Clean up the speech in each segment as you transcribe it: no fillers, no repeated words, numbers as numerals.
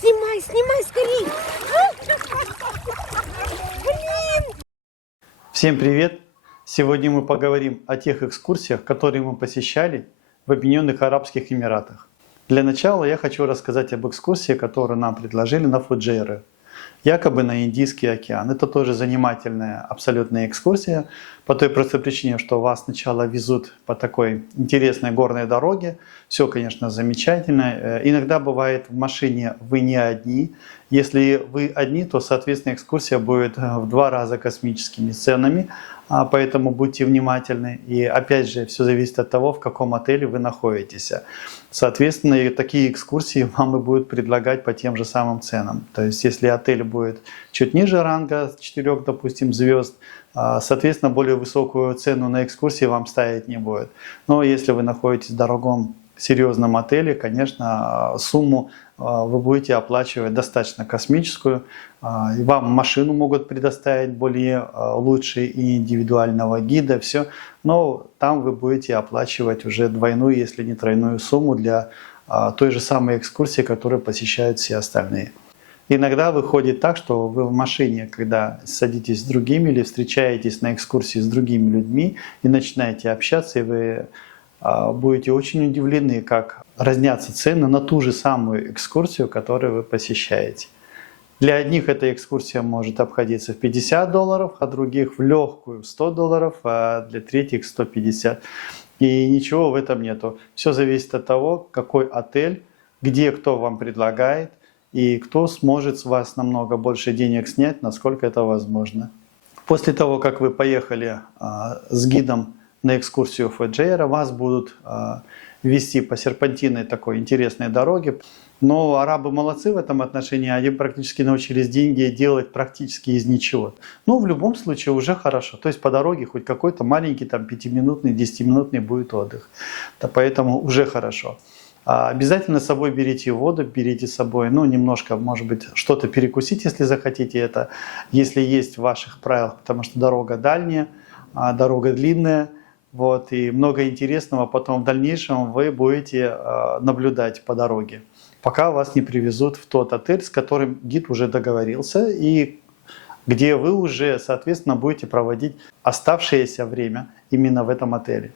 Снимай, снимай скорей! Всем привет! Сегодня мы поговорим о тех экскурсиях, которые мы посещали в Объединенных Арабских Эмиратах. Для начала я хочу рассказать об экскурсии, которую нам предложили на Фуджейры, якобы на Индийский океан. Это тоже занимательная абсолютная экскурсия, по той простой причине, что вас сначала везут по такой интересной горной дороге. Все, конечно, замечательно. Иногда бывает в машине вы не одни. Если вы одни, то, соответственно, экскурсия будет в 2 раза космическими ценами, поэтому будьте внимательны. И опять же, все зависит от того, в каком отеле вы находитесь. Соответственно, и такие экскурсии вам и будут предлагать по тем же самым ценам. То есть, если отель будет чуть ниже ранга, 4, допустим, звезд, соответственно, более высокую цену на экскурсии вам ставить не будет. Но если вы находитесь в дорогом, серьезном отеле, конечно, сумму вы будете оплачивать достаточно космическую. И вам машину могут предоставить более лучший и индивидуального гида, все. Но там вы будете оплачивать уже двойную, если не тройную сумму для той же самой экскурсии, которую посещают все остальные. Иногда выходит так, что вы в машине, когда садитесь с другими или встречаетесь на экскурсии с другими людьми и начинаете общаться, и вы будете очень удивлены, как разнятся цены на ту же самую экскурсию, которую вы посещаете. Для одних эта экскурсия может обходиться в $50, а других в легкую $100, а для третьих 150. И ничего в этом нету. Все зависит от того, какой отель, где кто вам предлагает и кто сможет с вас намного больше денег снять, насколько это возможно. После того, как вы поехали с гидом на экскурсию Фуджейра, вас будут вести по серпантинной такой интересной дороге. Но арабы молодцы в этом отношении, они практически научились деньги делать практически из ничего. Но в любом случае уже хорошо. То есть по дороге хоть какой-то маленький там 5-минутный, 10-минутный будет отдых. Да, поэтому уже хорошо. Обязательно с собой берите воду, берите с собой, ну, немножко, может быть, что-то перекусить, если захотите это, если есть в ваших правилах, потому что дорога дальняя, дорога длинная. Вот, и много интересного потом в дальнейшем вы будете наблюдать по дороге, пока вас не привезут в тот отель, с которым гид уже договорился, и где вы уже, соответственно, будете проводить оставшееся время именно в этом отеле.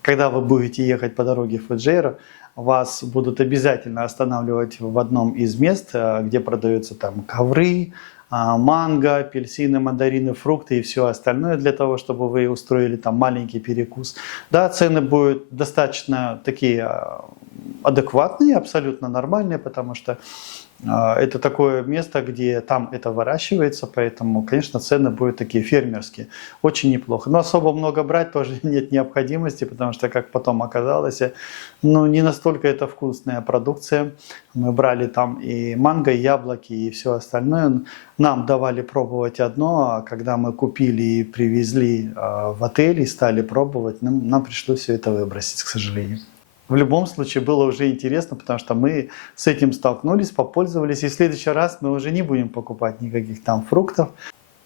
Когда вы будете ехать по дороге в Фуджейра, вас будут обязательно останавливать в одном из мест, где продаются там ковры, манго, апельсины, мандарины, фрукты и все остальное для того, чтобы вы устроили там маленький перекус. Да, цены будут достаточно такие адекватные, абсолютно нормальные, потому что это такое место, где там это выращивается, поэтому, конечно, цены будут такие фермерские. Очень неплохо. Но особо много брать тоже нет необходимости, потому что, как потом оказалось, ну, не настолько это вкусная продукция. Мы брали там и манго, и яблоки, и все остальное. Нам давали пробовать одно, а когда мы купили и привезли в отель и стали пробовать, нам пришлось все это выбросить, к сожалению. В любом случае было уже интересно, потому что мы с этим столкнулись, попользовались, и в следующий раз мы уже не будем покупать никаких там фруктов.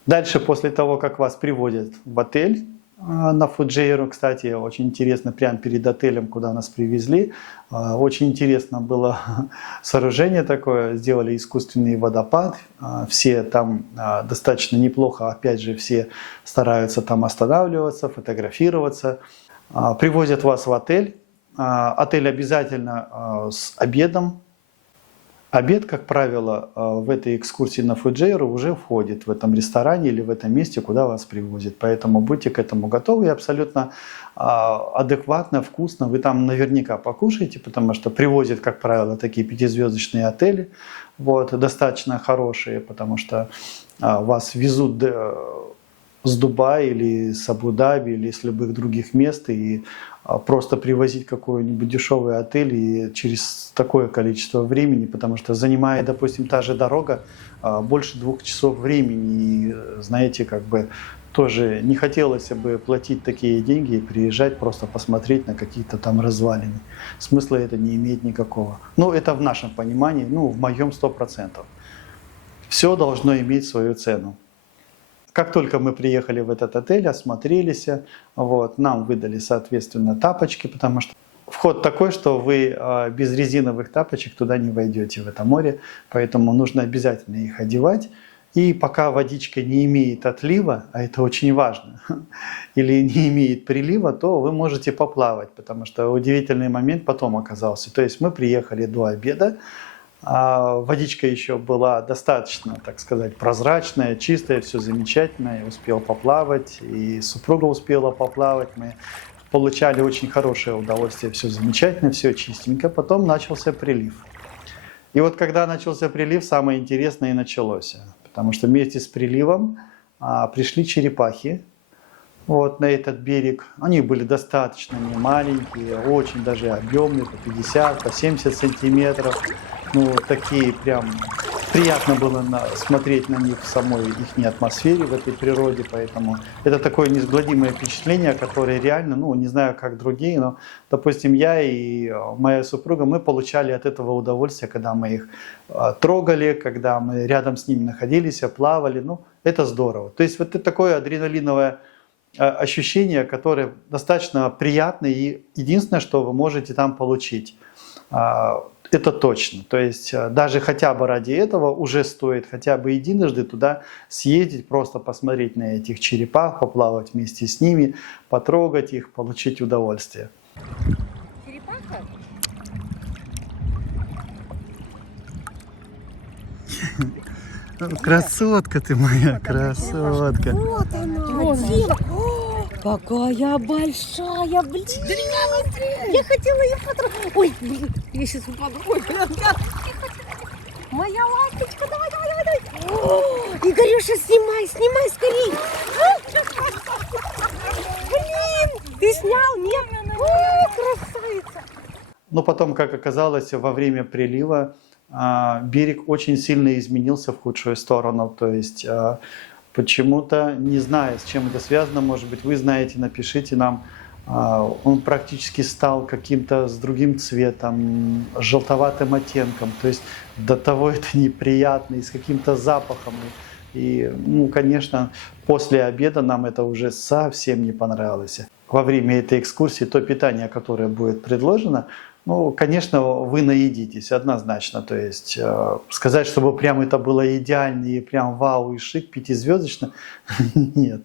Дальше, после того, как вас приводят в отель на Фуджейру, кстати, очень интересно, прямо перед отелем, куда нас привезли, очень интересно было сооружение такое, сделали искусственный водопад, все там достаточно неплохо, опять же, все стараются там останавливаться, фотографироваться, привозят вас в отель. Отель обязательно с обедом. Обед, как правило, в этой экскурсии на Фуджейру уже входит в этом ресторане или в этом месте, куда вас привозят. Поэтому будьте к этому готовы и абсолютно адекватно, вкусно. Вы там наверняка покушаете, потому что привозят, как правило, такие 5-звездочные отели. Вот, достаточно хорошие, потому что вас везут с Дубая или с Абу-Даби или с любых других мест, и просто привозить какой-нибудь дешевый отель и через такое количество времени, потому что занимает, допустим, та же дорога больше 2 часов времени, и, знаете, как бы тоже не хотелось бы платить такие деньги и приезжать просто посмотреть на какие-то там развалины. Смысла это не имеет никакого. Ну, это в нашем понимании, ну, в моем 100%. Все должно иметь свою цену. Как только мы приехали в этот отель, осмотрелись, вот, нам выдали, соответственно, тапочки, потому что вход такой, что вы без резиновых тапочек туда не войдете, в это море, поэтому нужно обязательно их одевать. И пока водичка не имеет отлива, а это очень важно, или не имеет прилива, то вы можете поплавать, потому что удивительный момент потом оказался. То есть мы приехали до обеда, а водичка еще была достаточно, так сказать, прозрачная, чистая, все замечательно. Я успел поплавать, и супруга успела поплавать. Мы получали очень хорошее удовольствие, все замечательно, все чистенько. Потом начался прилив. И вот когда начался прилив, самое интересное и началось. Потому что вместе с приливом пришли черепахи вот, на этот берег. Они были достаточно не маленькие, очень даже объемные, по 50, по 70 сантиметров. Ну, такие прям приятно было смотреть на них в самой их атмосфере, в этой природе. Поэтому это такое неизгладимое впечатление, которое реально, ну, не знаю, как другие, но, допустим, я и моя супруга, мы получали от этого удовольствие, когда мы их трогали, когда мы рядом с ними находились, плавали. Ну, это здорово. То есть вот это такое адреналиновое ощущение, которое достаточно приятное, и единственное, что вы можете там получить, это точно. То есть даже хотя бы ради этого уже стоит хотя бы единожды туда съездить, просто посмотреть на этих черепах, поплавать вместе с ними, потрогать их, получить удовольствие. Черепаха? Красотка ты моя, красотка. Вот она, один. О, какая большая, блин. Я хотела ее потрогать. Ой, блин, я сейчас упаду. Ой, прям, моя ласточка, давай, давай, давай, давай. О, Игорюша, снимай скорей. Блин, ты снял? Нет? О, красавица. Но потом, как оказалось, во время прилива берег очень сильно изменился в худшую сторону. То есть почему-то, не знаю, с чем это связано, может быть, вы знаете, напишите нам, он практически стал каким-то с другим цветом, с желтоватым оттенком. То есть до того это неприятно, и с каким-то запахом. И, ну, конечно, после обеда нам это уже совсем не понравилось. Во время этой экскурсии то питание, которое будет предложено, ну, конечно, вы наедитесь однозначно. То есть сказать, чтобы прям это было идеально и прям вау и шик, пятизвездочно, нет.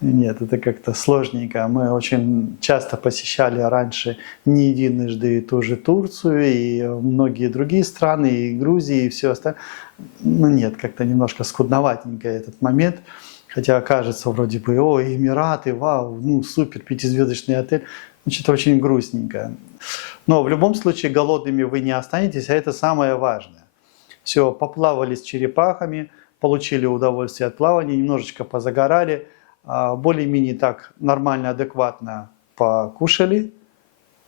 Нет, это как-то сложненько. Мы очень часто посещали раньше не единожды ту же Турцию и многие другие страны, и Грузии, и все остальное. Ну нет, как-то немножко скудноватенько этот момент. Хотя кажется вроде бы, ой, Эмираты, вау, ну супер, пятизвездочный отель. Значит, очень грустненько. Но в любом случае голодными вы не останетесь, а это самое важное. Все, поплавали с черепахами, получили удовольствие от плавания, немножечко позагорали, более-менее так нормально, адекватно покушали,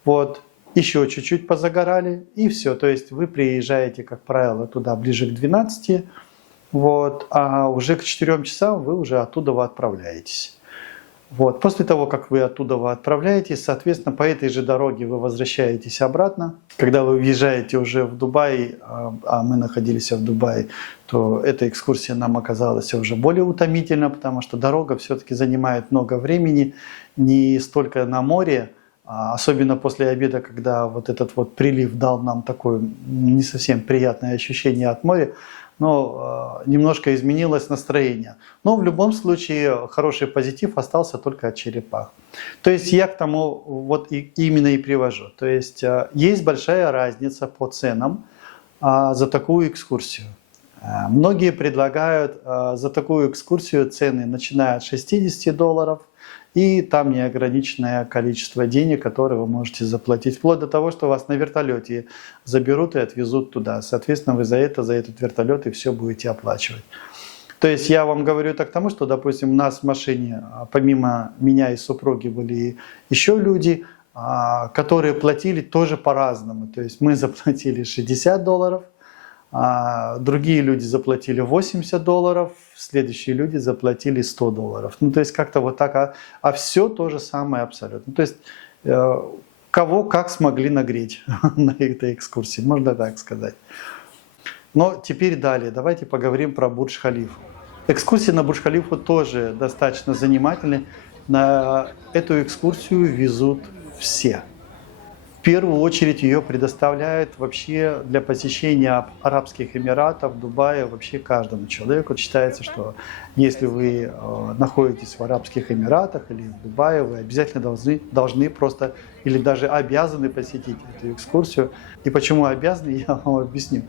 вот, еще чуть-чуть позагорали, и все. То есть вы приезжаете, как правило, туда ближе к 12, вот, а уже к 4 часам вы уже оттуда отправляетесь. Вот. После того, как вы оттуда отправляетесь, соответственно, по этой же дороге вы возвращаетесь обратно. Когда вы въезжаете уже в Дубай, а мы находились в Дубае, то эта экскурсия нам оказалась уже более утомительна, потому что дорога все-таки занимает много времени, не столько на море, особенно после обеда, когда вот этот вот прилив дал нам такое не совсем приятное ощущение от моря, но немножко изменилось настроение. Но в любом случае хороший позитив остался только от черепах. То есть я к тому вот именно и привожу. То есть есть большая разница по ценам за такую экскурсию. Многие предлагают за такую экскурсию цены, начиная от $60, и там неограниченное количество денег, которые вы можете заплатить, вплоть до того, что вас на вертолете заберут и отвезут туда. Соответственно, вы за этот вертолет и все будете оплачивать. То есть я вам говорю так к тому, что, допустим, у нас в машине, помимо меня и супруги, были еще люди, которые платили тоже по-разному. То есть мы заплатили $60, другие люди заплатили $80, следующие люди заплатили $100. Ну, то есть как-то вот так, а все то же самое абсолютно. То есть кого как смогли нагреть на этой экскурсии, можно так сказать. Но теперь далее, давайте поговорим про Бурдж-Халифу. Экскурсии на Бурдж-Халифу тоже достаточно занимательны. На эту экскурсию везут все. В первую очередь ее предоставляют вообще для посещения Арабских Эмиратов, Дубая, вообще каждому человеку. Считается, что если вы находитесь в Арабских Эмиратах или в Дубае, вы обязательно должны просто или даже обязаны посетить эту экскурсию. И почему обязаны, я вам объясню.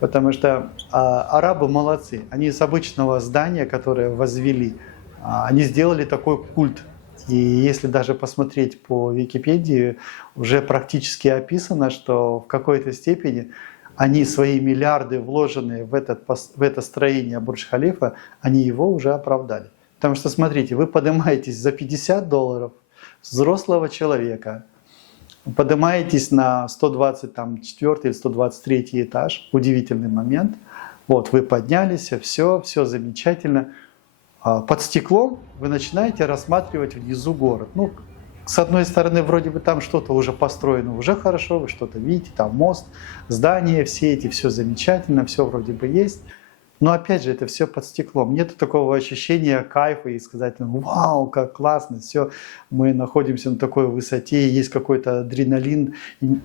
Потому что арабы молодцы. Они с обычного здания, которое возвели, они сделали такой культ. И если даже посмотреть по Википедии, уже практически описано, что в какой-то степени они свои миллиарды, вложенные в это строение Бурдж-Халифа, они его уже оправдали. Потому что, смотрите, вы поднимаетесь за $50 взрослого человека, поднимаетесь на 124 или 123 этаж, удивительный момент. Вот, вы поднялись, все замечательно. Под стеклом вы начинаете рассматривать внизу город. Ну, с одной стороны, вроде бы там что-то уже построено, уже хорошо, вы что-то видите, там мост, здания все эти, все замечательно, все вроде бы есть. Но опять же, это все под стеклом. Нет такого ощущения кайфа и сказать, вау, как классно, все, мы находимся на такой высоте, есть какой-то адреналин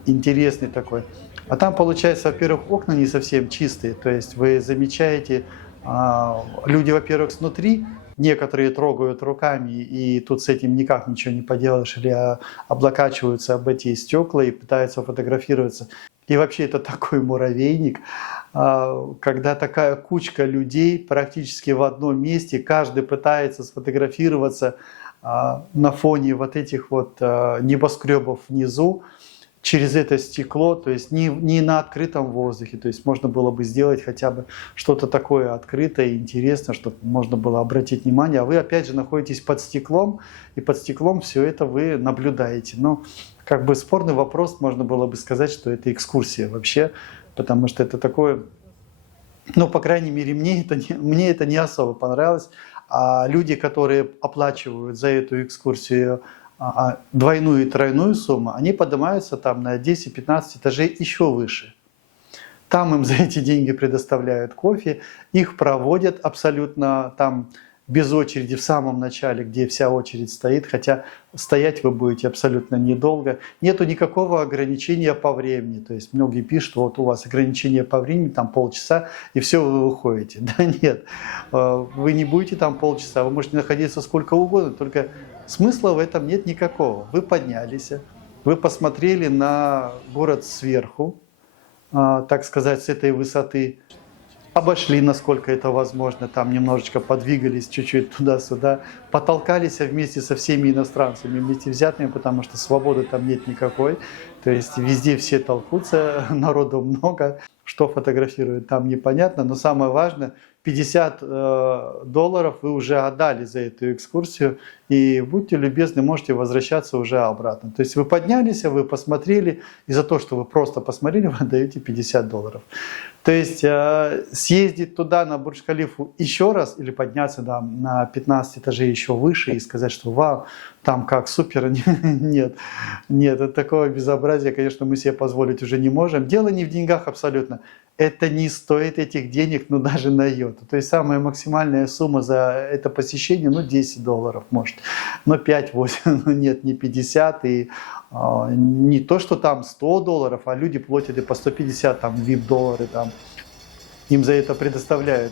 интересный такой. А там, получается, во-первых, окна не совсем чистые, то есть вы замечаете, люди, во-первых, снутри, некоторые трогают руками, и тут с этим никак ничего не поделаешь, или облокачиваются об эти стекла и пытаются фотографироваться. И вообще это такой муравейник, когда такая кучка людей практически в одном месте, каждый пытается сфотографироваться на фоне вот этих вот небоскребов внизу, через это стекло, то есть не на открытом воздухе, то есть можно было бы сделать хотя бы что-то такое открытое и интересное, чтобы можно было обратить внимание, а вы опять же находитесь под стеклом, и под стеклом все это вы наблюдаете. Ну, как бы спорный вопрос, можно было бы сказать, что это экскурсия вообще, потому что это такое, ну, по крайней мере, мне это не особо понравилось, а люди, которые оплачивают за эту экскурсию двойную и тройную сумму, они поднимаются там на 10-15 этажей еще выше. Там им за эти деньги предоставляют кофе, их проводят абсолютно там без очереди в самом начале, где вся очередь стоит, хотя стоять вы будете абсолютно недолго. Нету никакого ограничения по времени, то есть многие пишут, вот у вас ограничение по времени, там полчаса, и все, вы выходите. Да нет, вы не будете там полчаса, вы можете находиться сколько угодно, только смысла в этом нет никакого. Вы поднялись, вы посмотрели на город сверху, так сказать, с этой высоты, обошли, насколько это возможно, там немножечко подвигались чуть-чуть туда-сюда, потолкались вместе со всеми иностранцами, вместе взятыми, потому что свободы там нет никакой. То есть везде все толкутся, народу много, что фотографируют там непонятно, но самое важное, $50 вы уже отдали за эту экскурсию, и будьте любезны, можете возвращаться уже обратно. То есть вы поднялись, вы посмотрели, и за то, что вы просто посмотрели, вы отдаете $50. То есть съездить туда, на Бурдж-Халифу еще раз, или подняться на 15 этажей еще выше и сказать, что вау, там как супер, нет, такого безобразия, конечно, мы себе позволить уже не можем. Дело не в деньгах абсолютно. Это не стоит этих денег, ну даже на йоту. То есть самая максимальная сумма за это посещение, ну $10 может, но 5-8, ну нет, не 50, и не то, что там $100, а люди платят и по 150, там VIP-доллары, там им за это предоставляют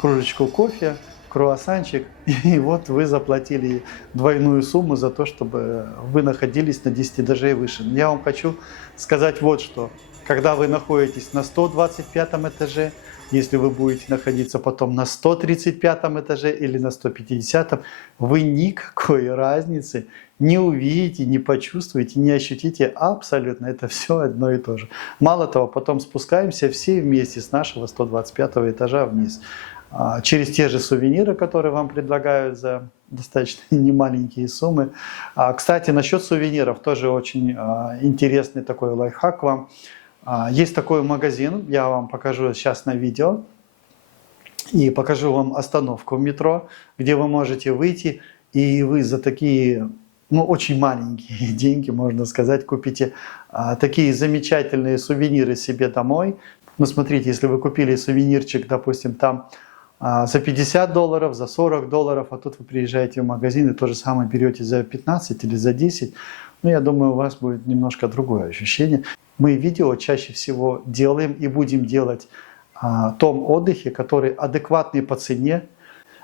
кружечку кофе, круассанчик, и вот вы заплатили двойную сумму за то, чтобы вы находились на 10 этажей выше. Я вам хочу сказать вот что. Когда вы находитесь на 125 этаже, если вы будете находиться потом на 135 этаже или на 150, вы никакой разницы не увидите, не почувствуете, не ощутите абсолютно. Это все одно и то же. Мало того, потом спускаемся все вместе с нашего 125 этажа вниз. Через те же сувениры, которые вам предлагают за достаточно немаленькие суммы. Кстати, насчет сувениров тоже очень интересный такой лайфхак вам. Есть такой магазин, я вам покажу сейчас на видео, и покажу вам остановку в метро, где вы можете выйти, и вы за такие, ну, очень маленькие деньги, можно сказать, купите такие замечательные сувениры себе домой. Ну, смотрите, если вы купили сувенирчик, допустим, там за $50, за $40, а тут вы приезжаете в магазин и то же самое берете за 15 или за 10, Но я думаю, у вас будет немножко другое ощущение. Мы видео чаще всего делаем и будем делать о том отдыхе, который адекватный по цене,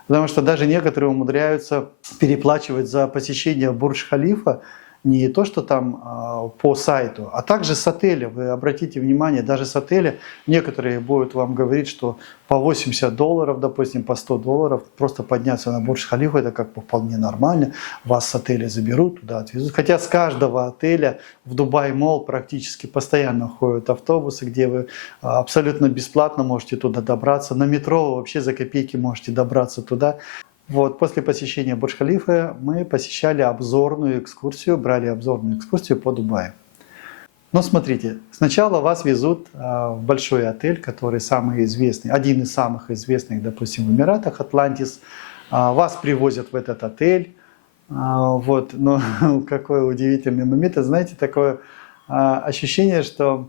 потому что даже некоторые умудряются переплачивать за посещение Бурдж-Халифа не то, что там по сайту, а также с отеля. Вы обратите внимание, даже с отеля некоторые будут вам говорить, что по $80, допустим, по $100 просто подняться на Бурдж-Халифа, это как бы вполне нормально. Вас с отеля заберут, туда отвезут. Хотя с каждого отеля в Дубай Молл практически постоянно ходят автобусы, где вы абсолютно бесплатно можете туда добраться. На метро вы вообще за копейки можете добраться туда. Вот, после посещения Бурдж-Халифа мы посещали обзорную экскурсию, брали обзорную экскурсию по Дубаю. Но смотрите, сначала вас везут в большой отель, который самый известный, один из самых известных, допустим, в Эмиратах, Атлантис. Вас привозят в этот отель. Вот, но какой удивительный момент. Знаете, такое ощущение, что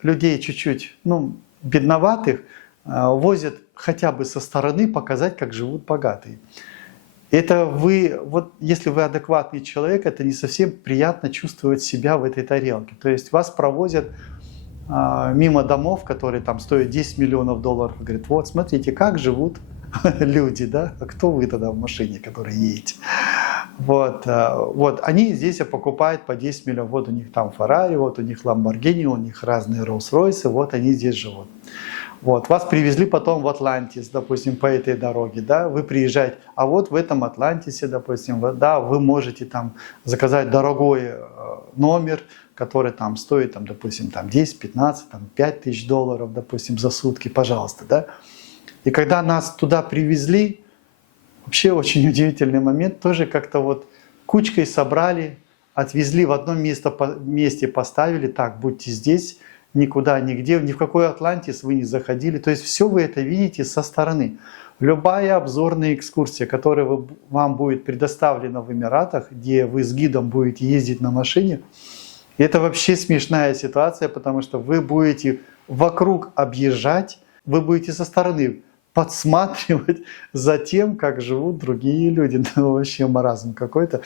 людей чуть-чуть, бедноватых, возят хотя бы со стороны показать, как живут богатые. Это если вы адекватный человек, это не совсем приятно чувствовать себя в этой тарелке. То есть вас провозят мимо домов, которые там стоят $10 миллионов. Говорят, вот смотрите, как живут люди, да? А кто вы тогда в машине, которые едете? Вот, они здесь покупают по 10 миллионов. Вот у них там Феррари, вот у них Ламборгини, у них разные Роллс-Ройсы, вот они здесь живут. Вот, вас привезли потом в Атлантис, допустим, по этой дороге, да, вы приезжаете, а вот в этом Атлантисе, допустим, да, вы можете там заказать дорогой номер, который там стоит, там, допустим, там 10, 15, там, $5000, допустим, за сутки, пожалуйста, да. И когда нас туда привезли, вообще очень удивительный момент, тоже как-то вот кучкой собрали, отвезли в одно месте поставили, так, будьте здесь, никуда, нигде, ни в какой Атлантис вы не заходили. То есть все вы это видите со стороны. Любая обзорная экскурсия, которая вам будет предоставлена в Эмиратах, где вы с гидом будете ездить на машине, это вообще смешная ситуация, потому что вы будете вокруг объезжать, вы будете со стороны подсматривать за тем, как живут другие люди. Ну, вообще маразм какой-то.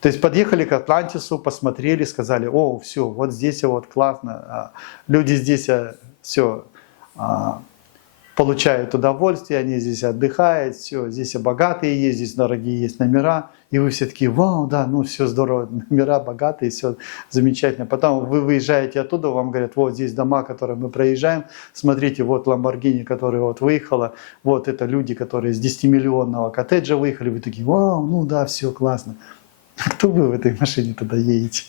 То есть подъехали к Атлантису, посмотрели, сказали, о, все, вот здесь вот классно, люди здесь все получают удовольствие, они здесь отдыхают, все, здесь богатые есть, здесь дорогие есть номера. И вы все такие, вау, да, ну все здорово, номера богатые, все замечательно. Потом вы выезжаете оттуда, вам говорят, вот здесь дома, которые мы проезжаем, смотрите, вот Ламборгини, которая вот выехала, вот это люди, которые с 10-миллионного коттеджа выехали, вы такие, вау, ну да, все классно. Кто вы в этой машине туда едете?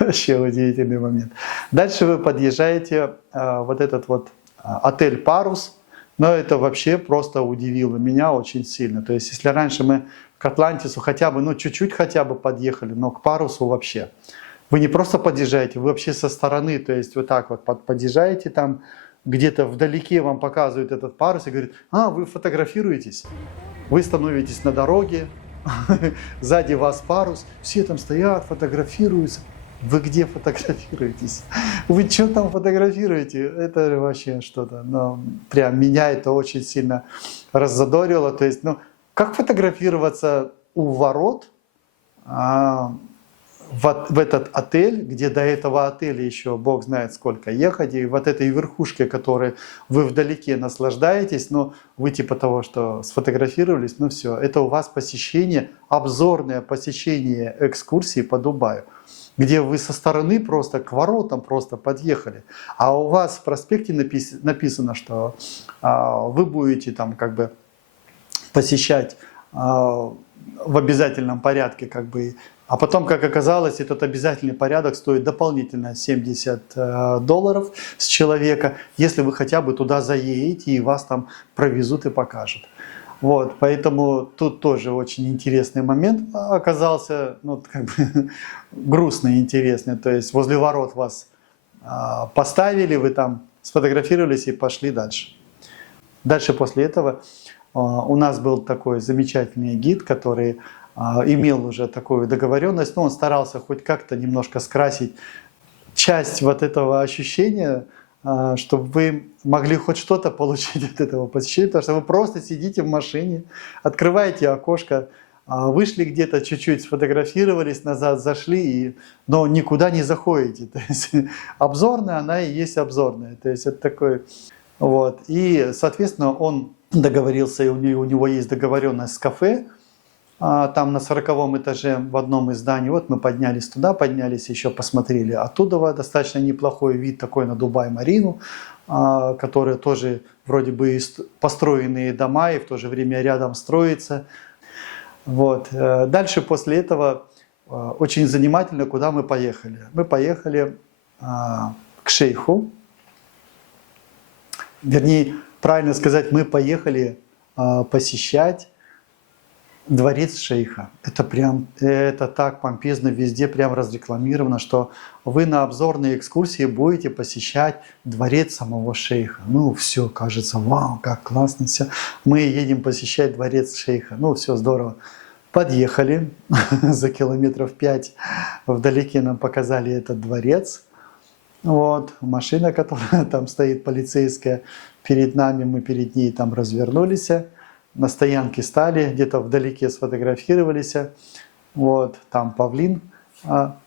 Вообще удивительный момент. Дальше вы подъезжаете вот этот вот отель «Парус», но это вообще просто удивило меня очень сильно. То есть если раньше мы к Атлантису хотя бы, чуть-чуть хотя бы подъехали, но к «Парусу» вообще. Вы не просто подъезжаете, вы вообще со стороны, то есть вот так вот подъезжаете там, где-то вдалеке вам показывают этот парус и говорят, вы фотографируетесь, вы становитесь на дороге, сзади вас парус, все там стоят, фотографируются. Вы где фотографируетесь? Вы что там фотографируете? Это вообще что-то. Прям меня это очень сильно раззадорило. То есть, как фотографироваться у ворот в этот отель, где до этого отеля еще Бог знает сколько ехать, и вот этой верхушке, которой вы вдалеке наслаждаетесь, но вы типа того, что сфотографировались, все, это у вас посещение, обзорное посещение экскурсии по Дубаю, где вы со стороны просто к воротам просто подъехали, а у вас в проспекте написано, что вы будете там как бы посещать в обязательном порядке как бы. А потом, как оказалось, этот обязательный порядок стоит дополнительно $70 с человека, если вы хотя бы туда заедете и вас там провезут и покажут. Вот, поэтому тут тоже очень интересный момент оказался, грустный и интересный. То есть возле ворот вас поставили, вы там сфотографировались и пошли дальше. Дальше после этого у нас был такой замечательный гид, который имел уже такую договоренность, но он старался хоть как-то немножко скрасить часть вот этого ощущения, чтобы вы могли хоть что-то получить от этого посещения, потому что вы просто сидите в машине, открываете окошко вышли где-то чуть-чуть, сфотографировались, назад зашли, но никуда не заходите. То есть обзорная, она и есть обзорная. То есть это такой... Вот. И, соответственно, он договорился, и у него есть договоренность с кафе, там на 40-м этаже в одном из зданий. Вот мы поднялись туда, поднялись, еще посмотрели оттуда достаточно неплохой вид такой на Дубай-Марину, которые тоже вроде бы построенные дома и в то же время рядом строятся. Вот. Дальше после этого очень занимательно, куда мы поехали. Мы поехали к шейху. Вернее, правильно сказать, мы поехали посещать дворец шейха. Это так помпезно везде прям разрекламировано, что вы на обзорной экскурсии будете посещать дворец самого шейха. Ну все, кажется, вау, как классно все. Мы едем посещать дворец шейха. Ну все здорово. Подъехали за километров 5. Вдалеке нам показали этот дворец. Вот, машина, которая там стоит, полицейская, перед нами, мы перед ней там развернулись, на стоянке стали, где-то вдалеке сфотографировались. Вот, там павлин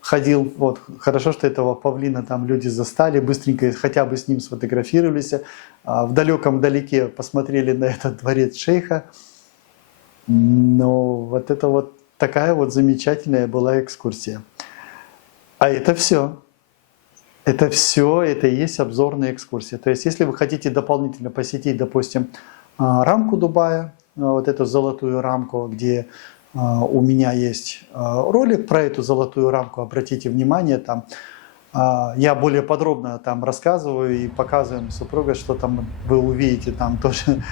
ходил, вот, хорошо, что этого павлина там люди застали, быстренько хотя бы с ним сфотографировались. В далеком далеке посмотрели на этот дворец шейха. Но вот это вот такая вот замечательная была экскурсия. А это все. Это все, это и есть обзорная экскурсия. То есть, если вы хотите дополнительно посетить, допустим, рамку Дубая, вот эту золотую рамку, где у меня есть ролик про эту золотую рамку, обратите внимание, там я более подробно там рассказываю и показываю супруге, что там вы увидите, там тоже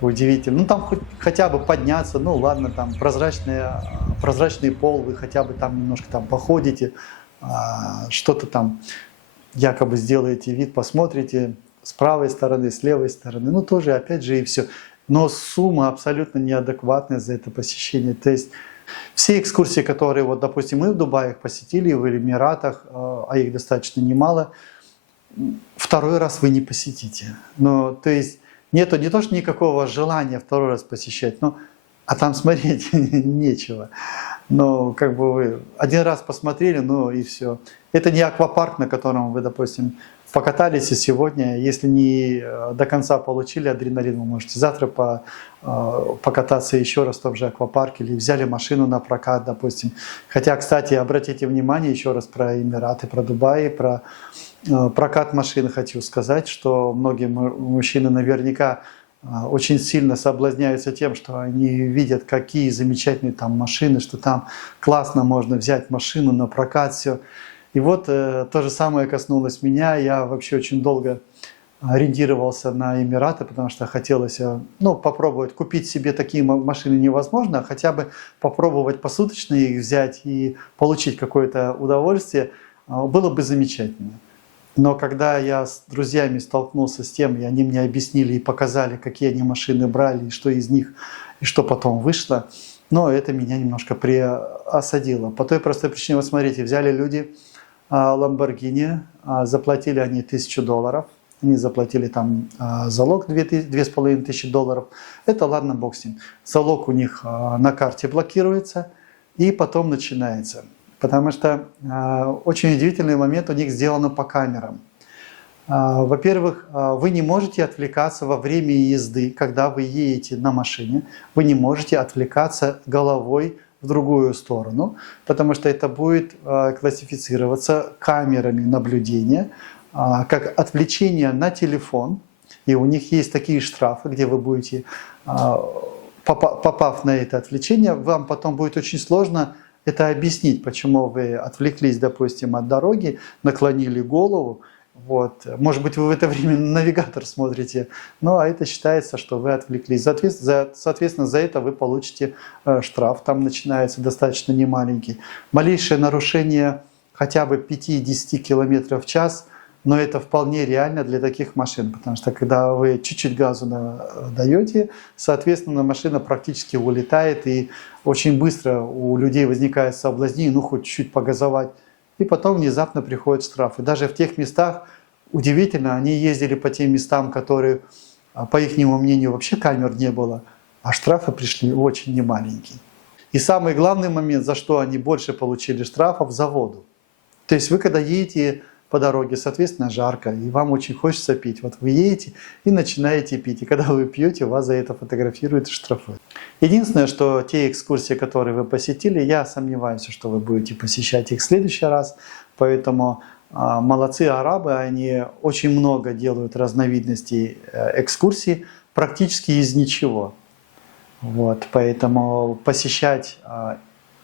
удивительно. Ну там хотя бы подняться, ну ладно, там прозрачный пол, вы хотя бы там немножко там походите, что-то там якобы сделаете вид, посмотрите с правой стороны, с левой стороны, ну тоже опять же и все. Но сумма абсолютно неадекватная за это посещение. То есть все экскурсии, которые, вот, допустим, мы в Дубае посетили, в Эмиратах, а их достаточно немало, второй раз вы не посетите. Ну, то есть нету не то, что никакого желания второй раз посещать, но, а там смотреть нечего. Но как бы вы один раз посмотрели, ну и все. Это не аквапарк, на котором вы, допустим, покатались и сегодня, если не до конца получили адреналин, вы можете завтра покататься еще раз в том же аквапарке или взяли машину на прокат, допустим. Хотя, кстати, обратите внимание еще раз про Эмираты, про Дубай, про прокат машин хочу сказать, что многие мужчины наверняка очень сильно соблазняются тем, что они видят, какие замечательные там машины, что там классно можно взять машину на прокат, все. И вот то же самое коснулось меня. Я вообще очень долго ориентировался на Эмираты, потому что хотелось попробовать. Купить себе такие машины невозможно, а хотя бы попробовать посуточно их взять и получить какое-то удовольствие было бы замечательно. Но когда я с друзьями столкнулся с тем, и они мне объяснили и показали, какие они машины брали, и что из них, и что потом вышло, но это меня немножко приосадило. По той простой причине, вот смотрите, взяли люди Lamborghini, заплатили они $1000, они заплатили там залог $2500. Это ладно, бог с ним. Залог у них на карте блокируется, и потом начинается. Потому что очень удивительный момент у них сделано по камерам. Во-первых, вы не можете отвлекаться во время езды, когда вы едете на машине, вы не можете отвлекаться головой в другую сторону, потому что это будет классифицироваться камерами наблюдения как отвлечение на телефон. И у них есть такие штрафы, где вы будете, попав на это отвлечение, вам потом будет очень сложно это объяснить, почему вы отвлеклись, допустим, от дороги, наклонили голову. Вот. Может быть, вы в это время на навигатор смотрите, а это считается, что вы отвлеклись. Соответственно, за это вы получите штраф, там начинается достаточно немаленький. Малейшее нарушение хотя бы 5-10 км в час, но это вполне реально для таких машин, потому что когда вы чуть-чуть газу даете, соответственно, машина практически улетает, и очень быстро у людей возникает соблазнение, хоть чуть-чуть погазовать, и потом внезапно приходят штрафы. Даже в тех местах, удивительно, они ездили по тем местам, которые, по их мнению, вообще камер не было, а штрафы пришли очень немаленькие. И самый главный момент, за что они больше получили штрафов, за воду. То есть вы когда едете по дороге, соответственно, жарко, и вам очень хочется пить. Вот вы едете и начинаете пить, и когда вы пьете, вас за это фотографируют и штрафуют. Единственное, что те экскурсии, которые вы посетили, я сомневаюсь, что вы будете посещать их в следующий раз, поэтому молодцы арабы, они очень много делают разновидностей экскурсий, практически из ничего. Вот, поэтому посещать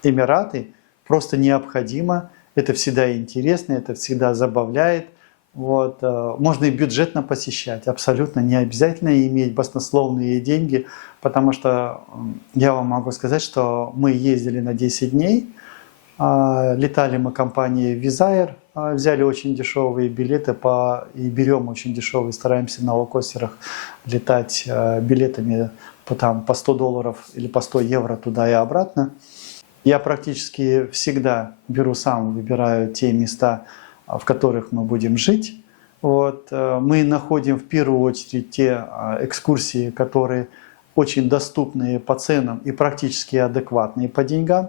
Эмираты просто необходимо. Это всегда интересно, это всегда забавляет. Вот. Можно и бюджетно посещать, абсолютно не обязательно иметь баснословные деньги, потому что я вам могу сказать, что мы ездили на 10 дней, летали мы компанией Wizz Air, взяли очень дешевые билеты и берем очень дешевые, стараемся на лоукостерах летать билетами по $100 или по 100 евро туда и обратно. Я практически всегда сам выбираю те места, в которых мы будем жить. Вот. Мы находим в первую очередь те экскурсии, которые очень доступные по ценам и практически адекватные по деньгам.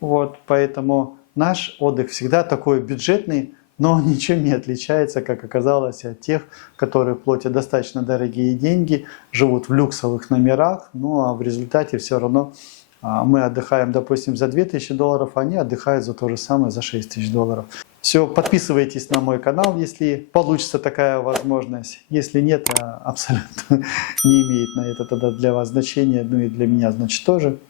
Вот. Поэтому наш отдых всегда такой бюджетный, но ничем не отличается, как оказалось, от тех, которые платят достаточно дорогие деньги, живут в люксовых номерах, ну а в результате все равно мы отдыхаем, допустим, за $2000, они отдыхают за то же самое, за $6000. Все, подписывайтесь на мой канал, если получится такая возможность. Если нет, абсолютно не имеет на это тогда для вас значения, ну и для меня, значит, тоже.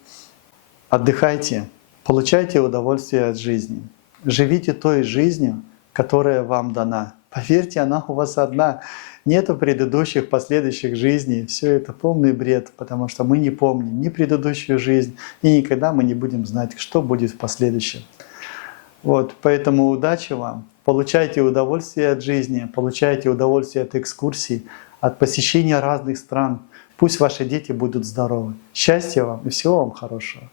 Отдыхайте, получайте удовольствие от жизни. Живите той жизнью, которая вам дана. Поверьте, она у вас одна. Нету предыдущих, последующих жизней. Все это полный бред, потому что мы не помним ни предыдущую жизнь, и никогда мы не будем знать, что будет в последующем. Вот, поэтому удачи вам. Получайте удовольствие от жизни, получайте удовольствие от экскурсий, от посещения разных стран. Пусть ваши дети будут здоровы. Счастья вам и всего вам хорошего.